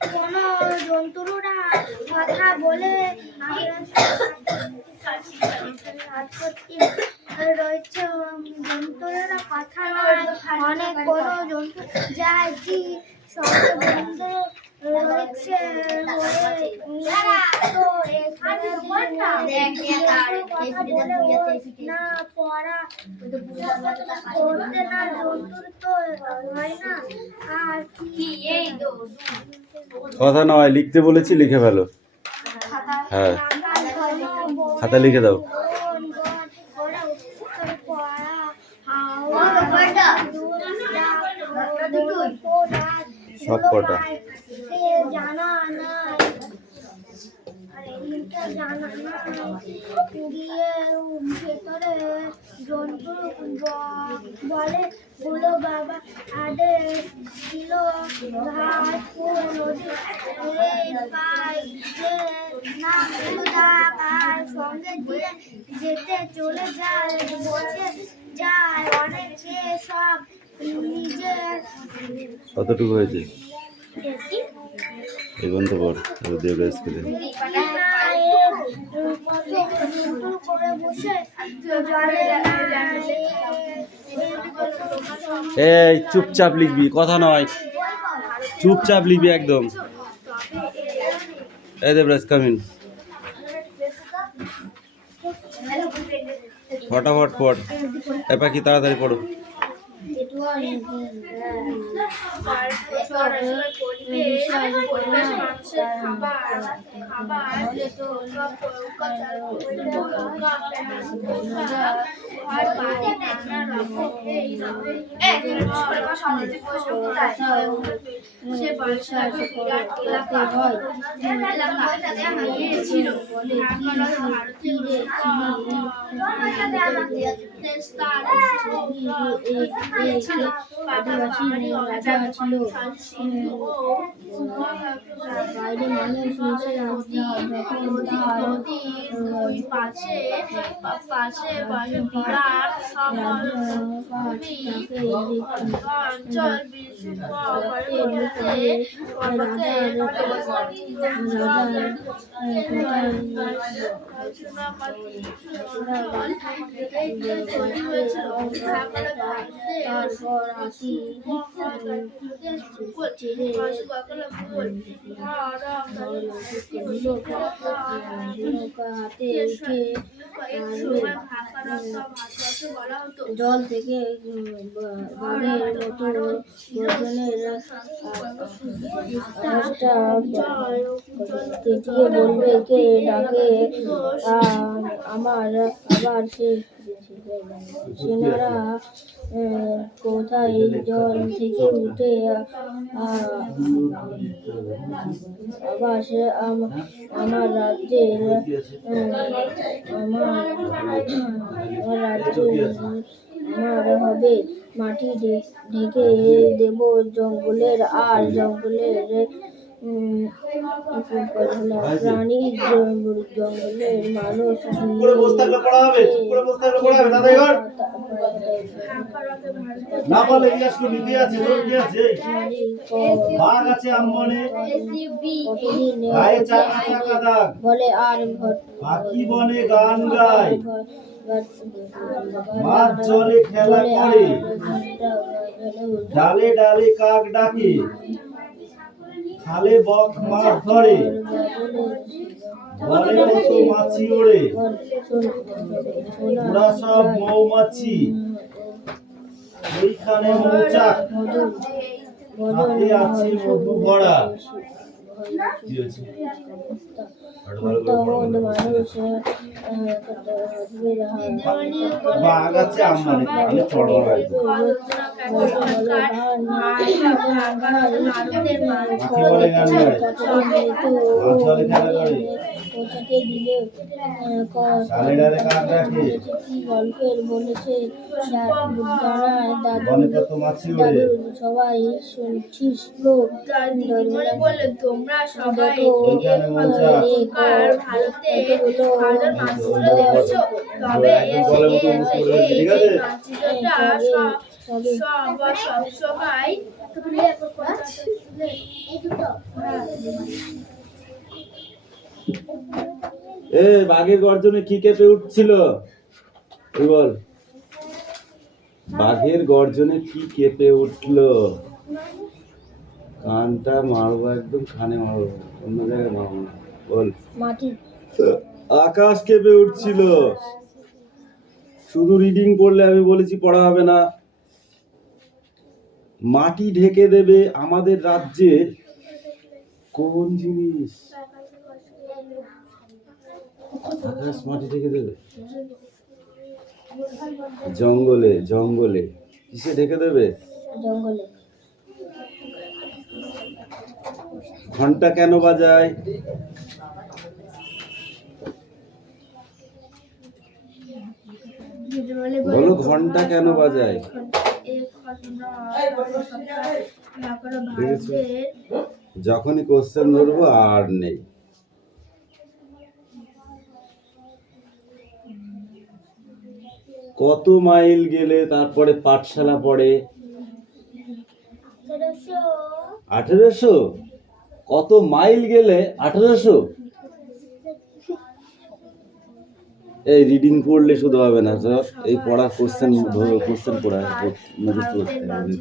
কোনো জন্তুরা কথা বলে রয়েছে, জন্তুরা কথা নয়, অনেক কোনো জন্তু যায় কি সঙ্গে বন্ধু রয়েছে তো না পড়া করতে না জন্তুর তো হয় না। আর কি কথা নয়, লিখতে বলেছি, লিখে ফেলো। হ্যাঁ, খাতা লিখে দাও। সব কটা জানা নাই গিয়ে ভেতরে জন্তু বলে বলো বাবা আদেশ ছিল ঘাট নদী না আর সঙ্গে দিয়ে যেতে চলে যায় বসে যায় অনেকে সব নিজের কতটুকু হয়েছে এই বন্ধ কর স্কুলে। এই চুপচাপ লিখবি, কথা নয়, চুপচাপ লিখবি একদম। এই দেবরাজ কামিন, ফটাফট পড়। এবার কি তাড়াতাড়ি পড়ো। বাইরে মানুষ পাশে বিরাট অঞ্চল জল থেকে বাঘের মতো গর্জনের কেটিয়ে বলবে কে ডাকে আমার আবার সেনারা কোথায় জল থেকে উঠে আবার সে আমার রাজ্যের আমার হবে মাটি ঢেকে দেব জঙ্গলের আর জঙ্গলের প্রাণী জঙ্গলের মানুষ বলে আর পাখি বনে গান গায়, মাছ জলে খেলা করে, ডালে ডালে কাক ডাকে, খালে বক মাছ ধরে, বলে মতো মাছি ওড়ে, ওরা সব মৌমাছি, ওইখানে মৌচাক, হাতে আছে মধু ভরা। বাঘ আছে আমার পৌঁছাতে দিলে গল্পের বলেছে সবাই শুনছিস লোক বলে তোমরা সবাই ভারতে তবে সব সবাই এ বাঘের গর্জনে কি কেঁপে উঠছিল? তুই বল, বাঘের গর্জনে কি কেঁপে উঠল? কানটা মারবো, একদম কানে মারবো, অন্য জায়গায় মারবো না। বল। মাটি। আকাশ কেঁপে উঠছিল। শুধু রিডিং পড়লে, আমি বলেছি পড়া হবে না। মাটি ঢেকে দেবে আমাদের রাজ্যের কোন জিনিস? আকাশ মাটি ঢেকে দেবে? জঙ্গলে। জঙ্গলে কিসে ঢেকে দেবে? জঙ্গলে। ঘন্টা কেন বাজায়? বলো, ঘন্টা কেন বাজায়? যখনই কোশ্চেন ধরবো আর নেই। কত মাইল গেলে তারপরে পাঠশালা পড়ে? 1800। কত মাইল গেলে 1800? এই রিডিং পড়লে শুধু হবে না, এই পড়া কোশ্চেন পড়া মুখস্থ করতে হবে।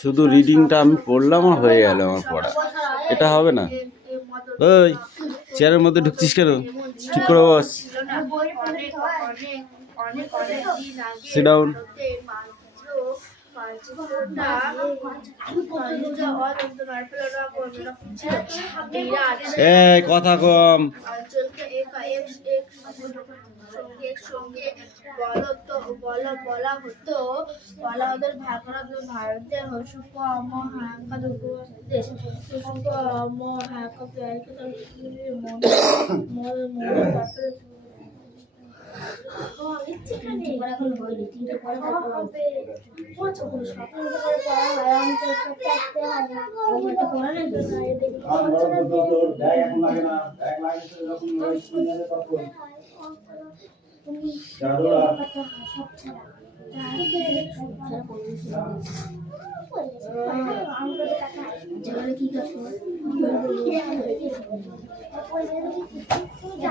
শুধু রিডিংটা আমি পড়লাম আর হয়ে গেল আমার পড়া, এটা হবে না। ওই চেয়ারের মধ্যে ঢুকছিস কেন? ঠিক করে বস। Sit down. এই কথা কম।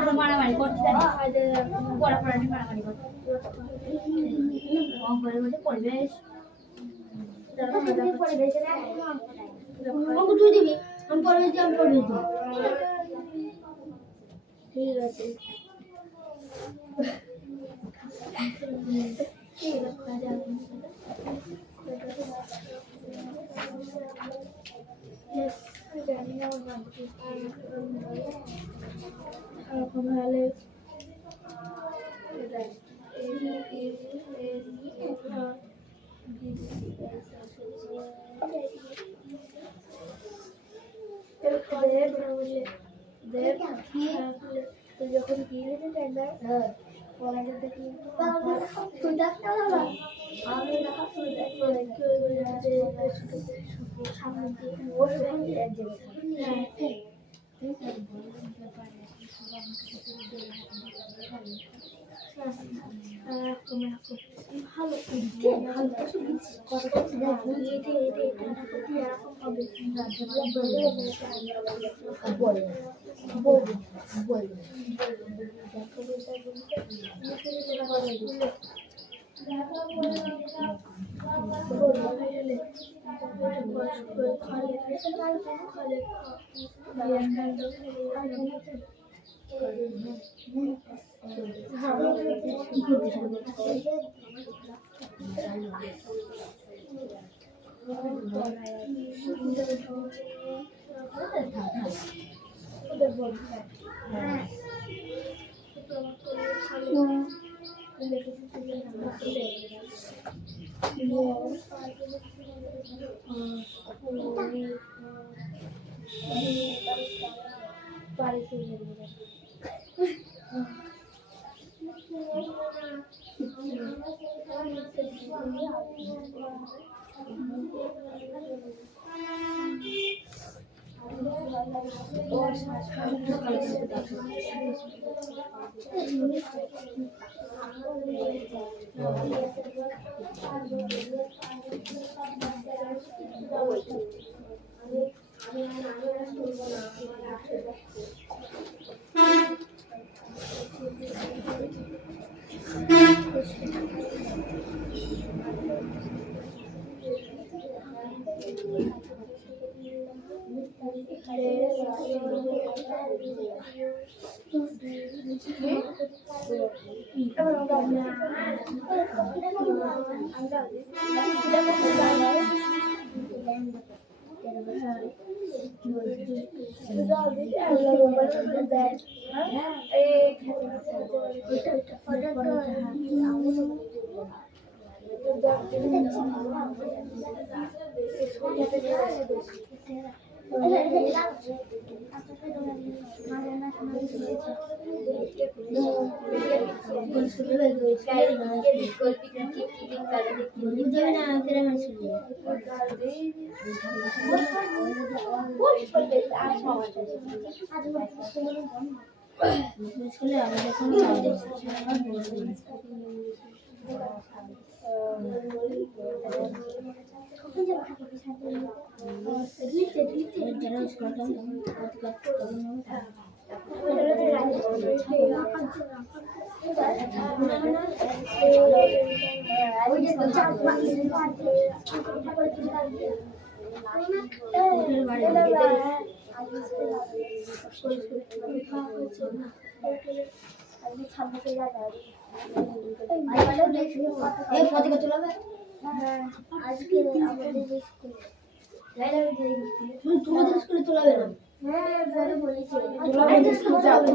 ভারতের মারামারি করতে পরিবেশ তুই দিবি, আমি পরিবেশ দিই, আমি পরিবেশ দিই। ঠিক আছে। যখন দিয়ে দিতে তোমাদের স্কুলে তোলাবে না? হ্যাঁ বলে বলেছে তোলাবে স্কুলে যাবে।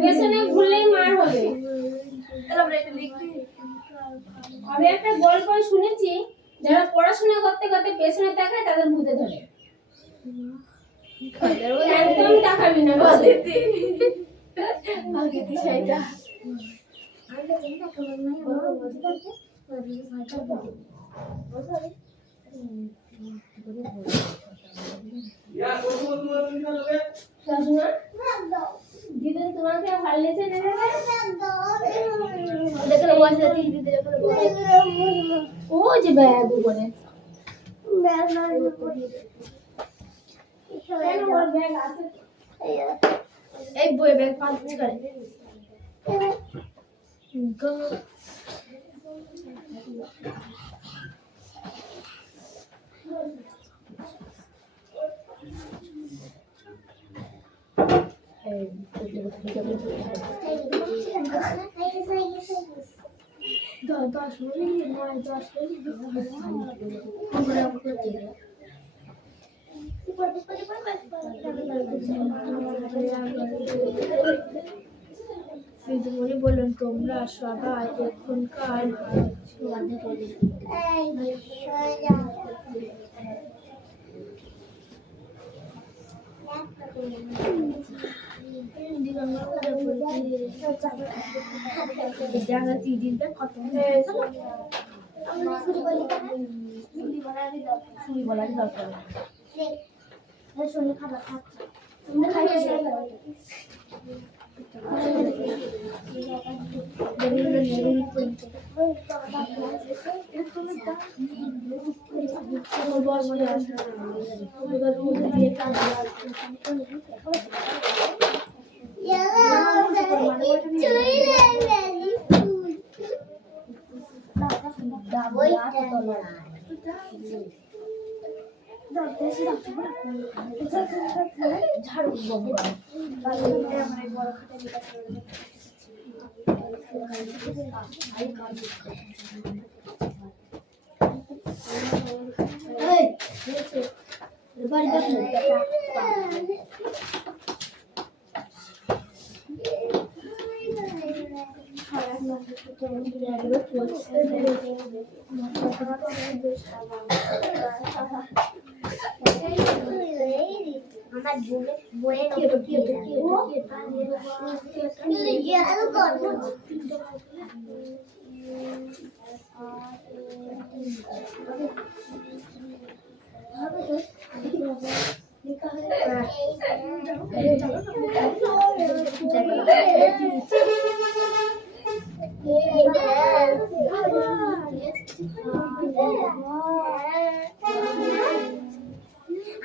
পেছনে ঘুরলেই মার হবে। আমি একটা গল্প শুনেছি, যারা পড়াশোনা করতে করতে পেছনে তাকায় তাদের ভূতে ধরে। একদম তাকাবি না। দিদি তোমাকে ভালো লেগেছে নেবে? ও যে ব্যাগ উপরে এই বই ব্যাগ পাঁচ করে দিদিমণি বললেন তোমরা সবাই এখনকার খাবার ঝাড়ু বড় আমার বইয়ের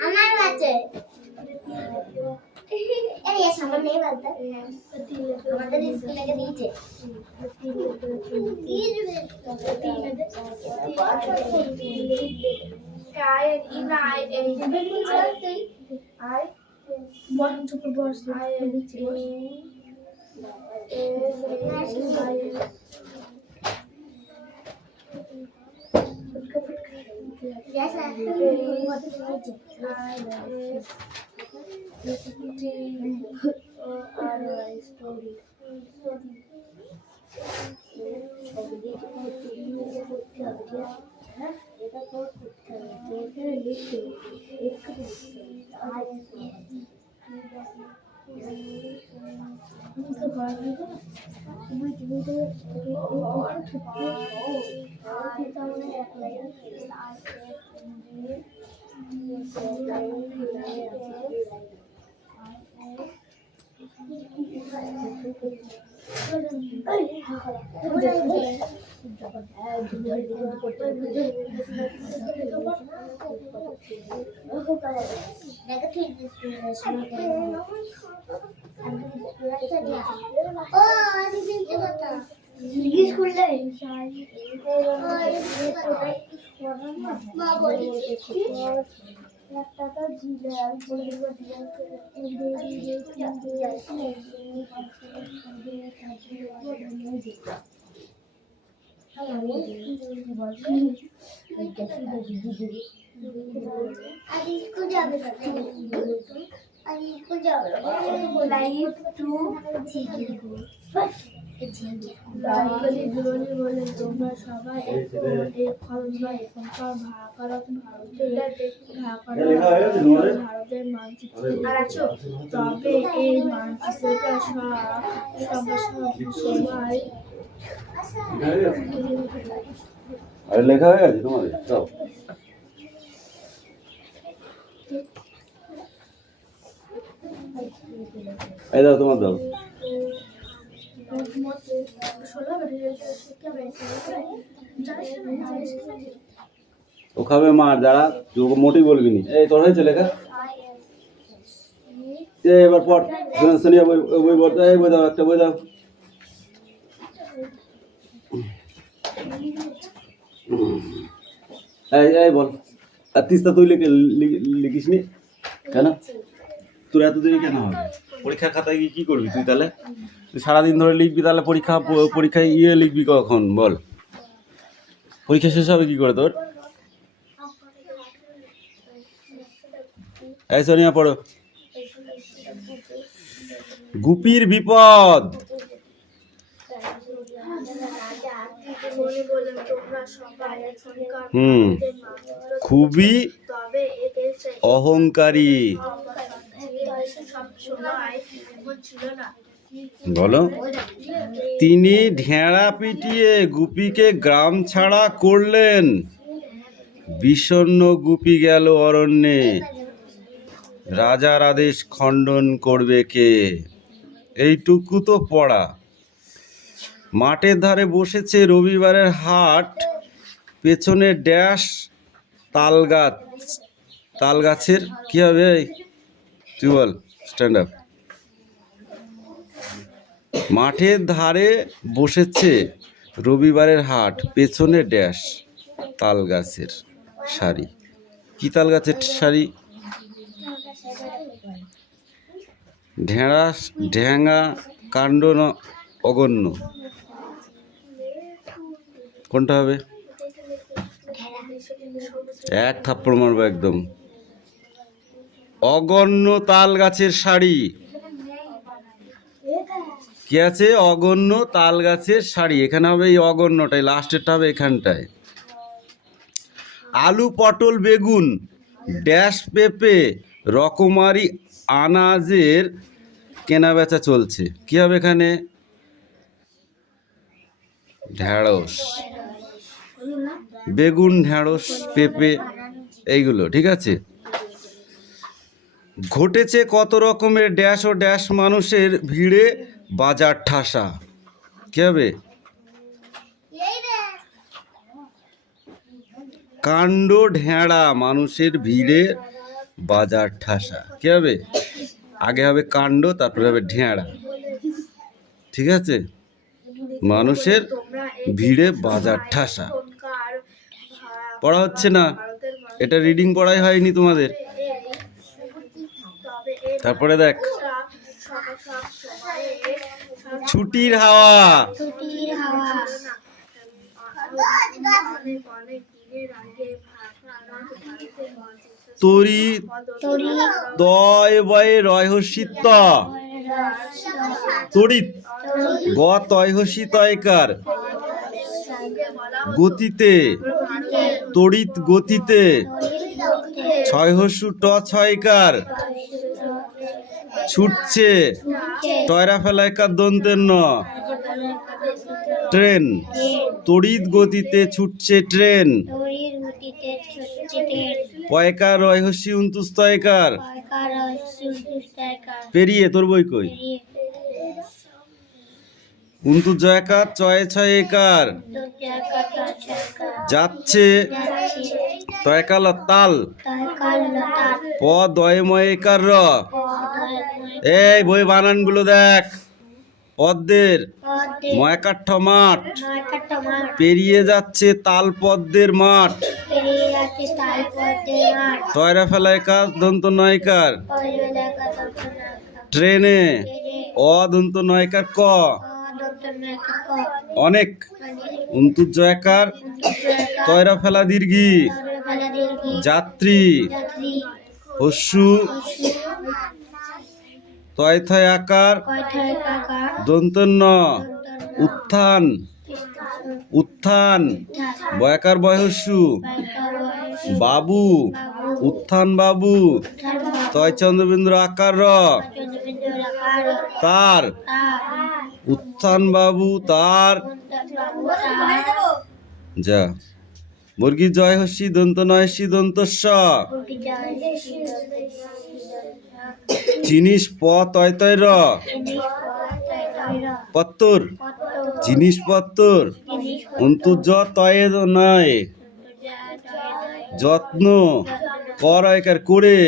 আমার বাচ্চা এই সামনে নেই বলতে আমাদের স্কুল থেকে দিয়েছে তোমরা সবাই ভারতের মানচিত্রে আছো, তবে এই মানচিত্রটা সবাই আরে লেখা হয়ে গেছে তোমাদের সব? এই দাও তোমার দাও। ও খাবে মার যারা তোকে মোটেই বলবি নি। এই তোর হয়েছে লেখা? এবার পড় সোনিয়া বই পড়তে। এই বই দাও, একটা বই দাও। এই বল, আর তিস্তা তুই লিখিস নি কেন? তোর এত দেরি কেন হবে? পরীক্ষার খাতায় গিয়ে কী করবি তুই তাহলে? তুই সারাদিন ধরে লিখবি, তাহলে পরীক্ষায় লিখবি কখন বল? পরীক্ষা শেষ হবে কি করে তোর? এই সোনিয়া পড়ো। গুপির বিপদ। খুবই অহংকারী। বলো। তিনি ঢেঁড়া পিটিয়ে গুপিকে গ্রাম ছাড়া করলেন। বিষণ্ণ গুপি গেল অরণ্যে। রাজার আদেশ খণ্ডন করবে কে? এইটুকু তো পড়া। মাঠের ধারে বসেছে রবিবারের হাট। পেছনে ড্যাশ তালগাছ। তালগাছের কি হবে? তুই বল, স্ট্যান্ড আপ। মাঠের ধারে বসেছে রবিবারের হাট। পেছনে ড্যাশ তালগাছের সারি। কি তালগাছের সারি? ঢেঙা কাণ্ড অগণ্য। কোনটা হবে? এক থাপ্পড় মারবো একদম। অগণ্য তাল গাছের শাড়ি। কি আছে? অগণ্য তাল গাছের শাড়ি। এখানে হবে এই অগণ্যটাই, লাস্টেরটা হবে এখানটায়। আলু পটল বেগুন ড্যাশ পেঁপে রকমারি আনাজের কেনা বেচা চলছে। কি হবে এখানে? ঢেঁড়স, বেগুন, ঢেঁড়স, পেঁপে, এইগুলো ঠিক আছে। ঘটেছে কত রকমের ড্যাশ ও ড্যাশ মানুষের ভিড়ে বাজার ঠাসা। কি হবে? কাণ্ড ঢেঁড়া মানুষের ভিড়ে বাজার ঠাসা। কি হবে? আগে হবে কাণ্ড, তারপরে হবে ঢেঁড়া। ঠিক আছে? মানুষের ভিড়ে বাজার ঠাসা। পড়া হচ্ছে না, এটা রিডিং পড়াই হয়নি তোমাদের। তারপরে দেখ, ছুটির হাওয়া। তরি দয় বয়ে রয়হসিত। তড়িৎ গ তয়হসি তয়কার। গতিতে তড়িৎ গতিতে। ছয়হসু ট ছয়কার। ছুটছে টয়রা ফেলাইকার দন্তের ন। ট্রেন তড়িৎ গতিতে ছুটছে ট্রেন। পয়কার রয়হসি উন্তুস্তয়কার। পেরিয়ে, তোর বই কই? উন্তু জয়কার চয়ে ছয় একার। যাচ্ছে তয়কাল তাল। প দয় ময়কার র। এই বই বানানগুলো দেখ। পদ্মের ময়কাঠ মাঠ। পেরিয়ে যাচ্ছে তাল পদ্মের মাঠ। টয়রা ফেলাইকার দন্ত নয়কার। ট্রেনে অদন্ত নয়কার ক। অনেক অন্তর্জয়কার তয়রা ফেলা দীর্ঘি। যাত্রী হস্যু তয় থয় আকার দন্তন্য। উত্থান উত্থান বয়াকার বয়স্যু। বাবু উত্থান বাবু তয় চন্দ্রবিন্দুর আকার র। তার উত্থান বাবু তার। যা বর্গী জয় হস্যি দন্ত নয়সি দন্ত স। জিনিস প তয় তয় র। পত্তর জিনিসপত্তর। অন্তর্জ তয়ে নয়। যত্ন করয়কার করে।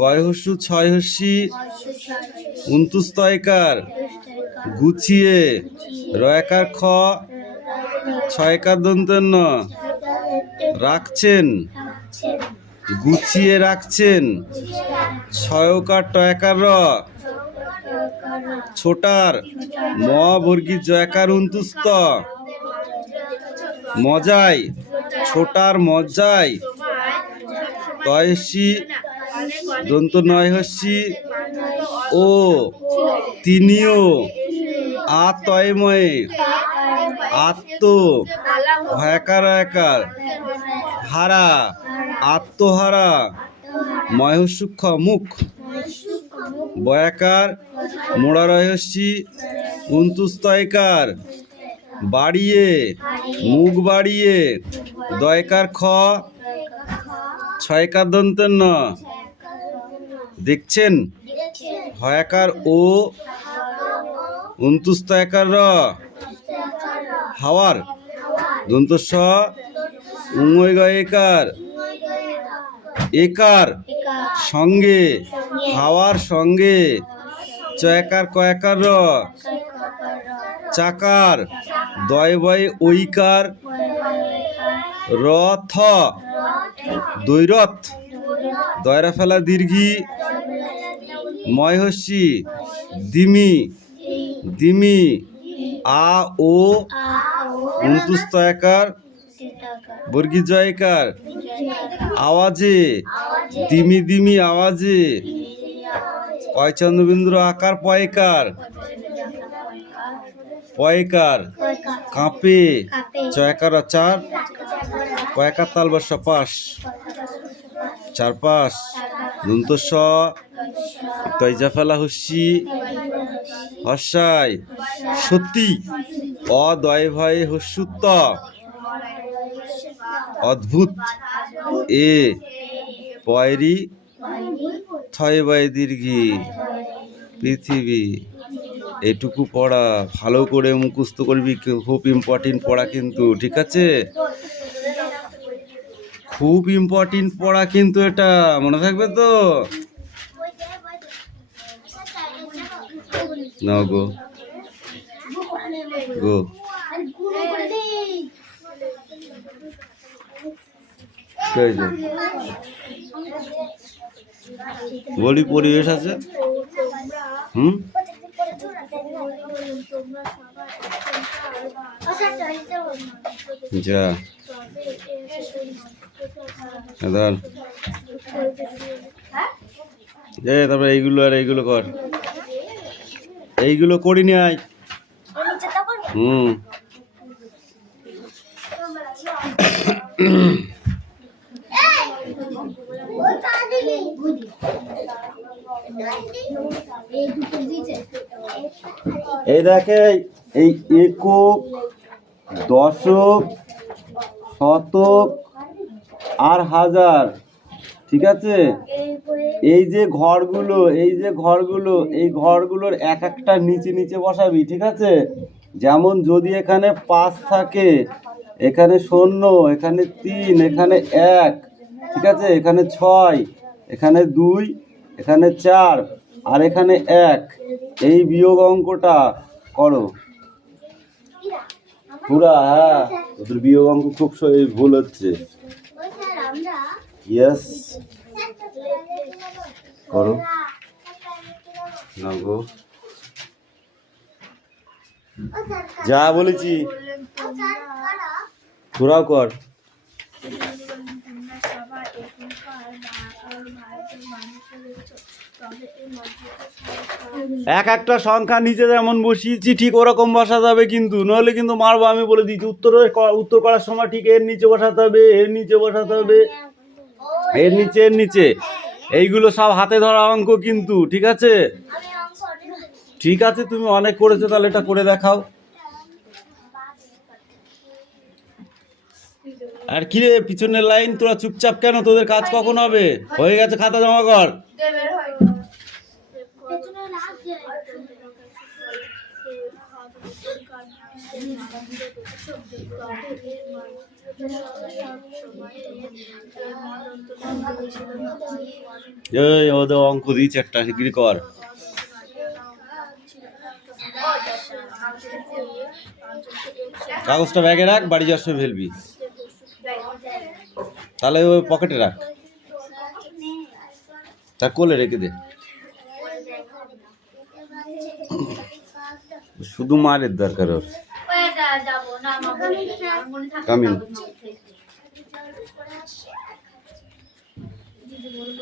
গয়হস্যু ছয় হস্যি উন্তুস্তয়কার। গুছিয়ে রয়কার খ ছয়কার দন্তন্য। রাখছেন গুছিয়ে রাখছেন। ছয়কার টয়কার র। ছোটার ম বর্গী জয়কার উন্তুস্ত। মজায়, ছোটার মজায়, তয়সী দন্ত নয় হস্যি ও তিনিও আতয়ময়ে আত্ম ভয়াকার একার হারা আত্মহারা ময়সূক্ষ্ম মুখ বয়াকার মোড়া রহস্যি উন্তুস্তয়কার বাড়িয়ে মুখ বাড়িয়ে দয়কার খ ছয়কার দন্তের ন দেখছেন হয়াকার ও উন্তুস্তয়কার র হাওয়ার দন্ত স উময় গয়কার একার সঙ্গে হাওয়ার সঙ্গে চয়কার কয়কার র চাকার দয় বয় ঐকার রথ দৈরথ দয়রা ফেলা দীর্ঘি ময়হস্যি দিমি দিমি আ ও উন্তুস্তয়কার বর্গী জয়কার আওয়াজে দিমি দিমি আওয়াজে কয়চন্দ্রবিন্দু আকার পয়কার পয়কার কাঁপে চয়কার চার কয়কার তাল বর্ষ পাশ চারপাশ দন্ত স তৈজা ফেলা হস্যি হর্ষায় সত্যি অদয় ভয়ে হস্যুত্ত অদ্ভুত এ পয়রি থয় বয় দীর্ঘি পৃথিবী। এটুকু পড়া ভালো করে মুখস্থ করবি, খুব ইম্পর্টেন্ট পড়া কিন্তু, ঠিক আছে? খুব ইম্পর্টেন্ট পড়া কিন্তু, এটা মনে থাকবে তো? নাও গো গো বলি পরিবেশ আছে। যা তারপরে এইগুলো আর এইগুলো কর, এইগুলো করিনি আয়। এই দেখে এই একক, দশক, শতক আর হাজার, ঠিক আছে? এই যে ঘরগুলো, এই ঘরগুলোর এক একটা নিচে নিচে বসাবি, ঠিক আছে? যেমন যদি এখানে 5 থাকে, এখানে 0, এখানে 3, এখানে 1, ঠিক আছে? এখানে 6, এখানে 2, এখানে 4 আর এখানে 1, এই বিয়োগ অঙ্কটা করো পুরা। হ্যাঁ, তোদের বিয়োগ অঙ্ক খুব ভুল হচ্ছে। ইয়েস, করো না গো, যা বলেছি তোরাও কর। এক একটা সংখ্যা নিচে যেমন বসিয়েছি ঠিক ওরকম বসা যাবে কিন্তু, নইলে কিন্তু মারবো। আমি বলে দিচ্ছি, উত্তর করার সময় ঠিক এর নিচে বসাতে হবে, এর নিচে বসাতে হবে, এর নিচে। এইগুলো সব হাতে ধরা অঙ্ক কিন্তু, ঠিক আছে? ঠিক আছে, তুমি অনেক করেছো, তাহলে এটা করে দেখাও। আর কি রে, পিছনের লাইন তোরা চুপচাপ কেন? তোদের কাজ কখন হবে? হয়ে গেছে, খাতা জমা কর। এই ওদের অঙ্ক দিয়েছে একটা, শিগগিরি কর। কাগজটা ব্যাগে রাখ, বাড়ি যাওয়ার সময় ফেলবি, তাহলে ওই পকেটে রাখ, তার কোলে রেখে দে। শুধু মারের দরকার ওর। কামিন।